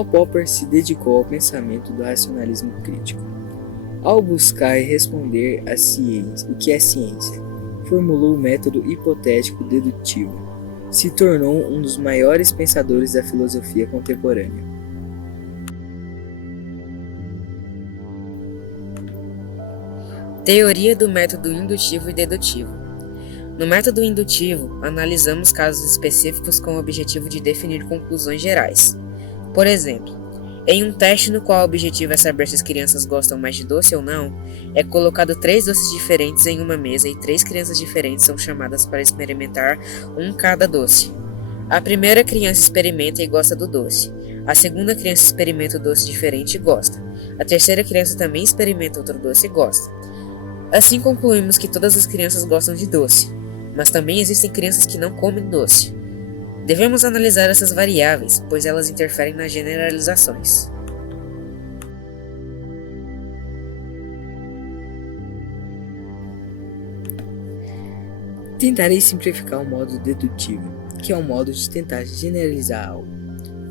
Karl Popper se dedicou ao pensamento do racionalismo crítico. Ao buscar responder à ciência, o que é ciência, formulou o método hipotético dedutivo. Se tornou um dos maiores pensadores da filosofia contemporânea. Teoria do método indutivo e dedutivo. No método indutivo, analisamos casos específicos com o objetivo de definir conclusões gerais. Por exemplo, em um teste no qual o objetivo é saber se as crianças gostam mais de doce ou não, é colocado 3 doces diferentes em uma mesa e 3 crianças diferentes são chamadas para experimentar cada doce. A primeira criança experimenta e gosta do doce. A segunda criança experimenta o doce diferente e gosta. A terceira criança também experimenta outro doce e gosta. Assim concluímos que todas as crianças gostam de doce, mas também existem crianças que não comem doce. Devemos analisar essas variáveis, pois elas interferem nas generalizações. Tentarei simplificar o modo dedutivo, que é um modo de tentar generalizar algo.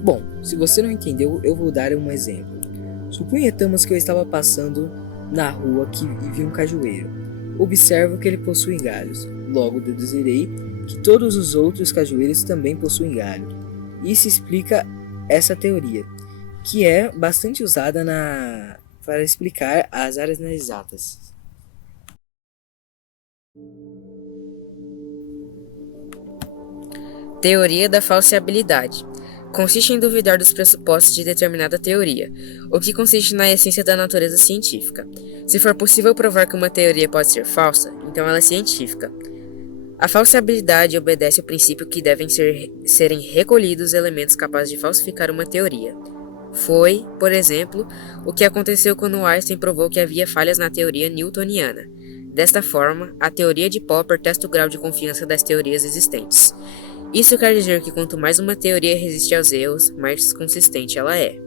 Bom, se você não entendeu, eu vou dar um exemplo. Suponhamos que eu estava passando na rua e vi um cajueiro. Observo que ele possui galhos. Logo deduzirei que todos os outros cajueiros também possuem galho. Isso explica essa teoria, que é bastante usada para explicar as áreas nas exatas. Teoria da falseabilidade. Consiste em duvidar dos pressupostos de determinada teoria, o que consiste na essência da natureza científica. Se for possível provar que uma teoria pode ser falsa, então ela é científica. A falseabilidade obedece ao princípio que devem serem recolhidos elementos capazes de falsificar uma teoria. Foi, por exemplo, o que aconteceu quando Einstein provou que havia falhas na teoria newtoniana. Desta forma, a teoria de Popper testa o grau de confiança das teorias existentes. Isso quer dizer que quanto mais uma teoria resiste aos erros, mais consistente ela é.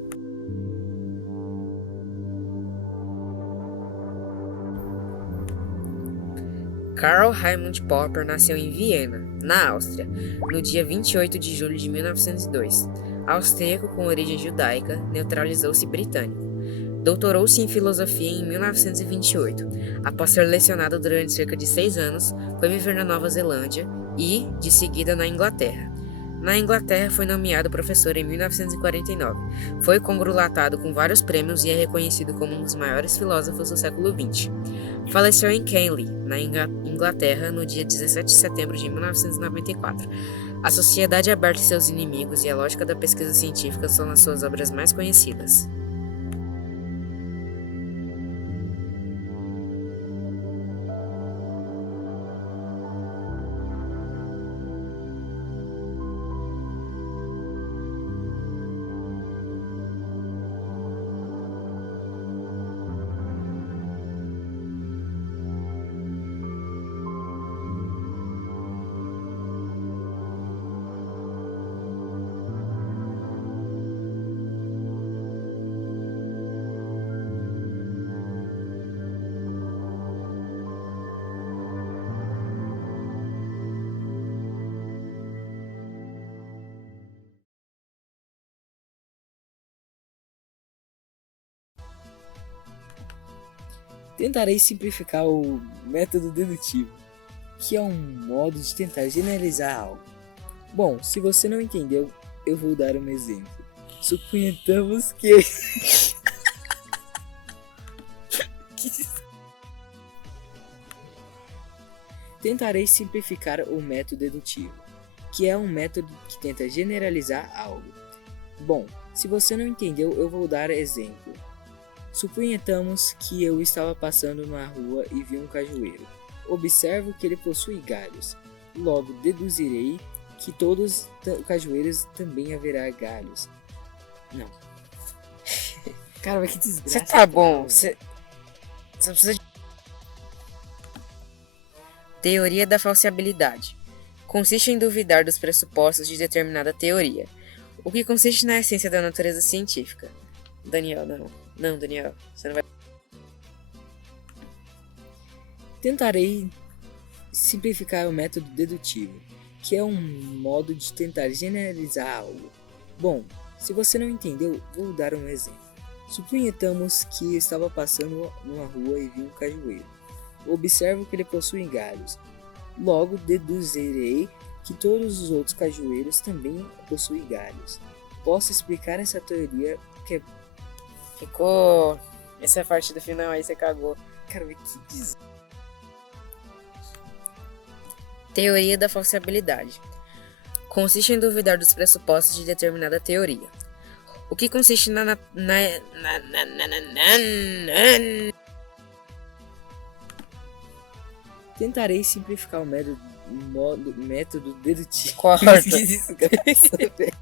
Karl Raimund Popper nasceu em Viena, na Áustria, no dia 28 de julho de 1902. Austríaco com origem judaica, neutralizou-se britânico. Doutorou-se em filosofia em 1928. Após ser lecionado durante cerca de 6 anos, foi viver na Nova Zelândia e, de seguida, na Inglaterra. Na Inglaterra, foi nomeado professor em 1949. Foi congratulatado com vários prêmios e é reconhecido como um dos maiores filósofos do século XX. Faleceu em Canley, na Inglaterra, no dia 17 de setembro de 1994. A Sociedade Aberta e seus Inimigos e a Lógica da Pesquisa Científica são as suas obras mais conhecidas. Tentarei simplificar o método dedutivo, que é um modo de tentar generalizar algo. Bom, se você não entendeu, eu vou dar um exemplo. Suponhamos que... Tentarei simplificar o método dedutivo, que é um método que tenta generalizar algo. Bom, se você não entendeu, eu vou dar exemplo. Suponhamos que eu estava passando na rua e vi um cajueiro. Observo que ele possui galhos. Logo, deduzirei que todos os cajueiros também haverá galhos. Não. Cara, mas que desgraça. Você tá bom, você precisa de... Teoria da falseabilidade. Consiste em duvidar dos pressupostos de determinada teoria, o que consiste na essência da natureza científica. Daniel, não. Não, Daniel, você não vai... Tentarei simplificar o método dedutivo, que é um modo de tentar generalizar algo. Bom, Se você não entendeu, vou dar um exemplo. Suponhamos que eu estava passando numa rua e vi um cajueiro. Observo que ele possui galhos. Logo deduzirei que todos os outros cajueiros também possuem galhos. Posso explicar essa teoria que é... Ficou. Essa parte do final aí você cagou. Cara, que diz... Teoria da falsibilidade. Consiste em duvidar dos pressupostos de determinada teoria. O que consiste Tentarei simplificar o método dedutivo. Corta. Que desgraça, velho.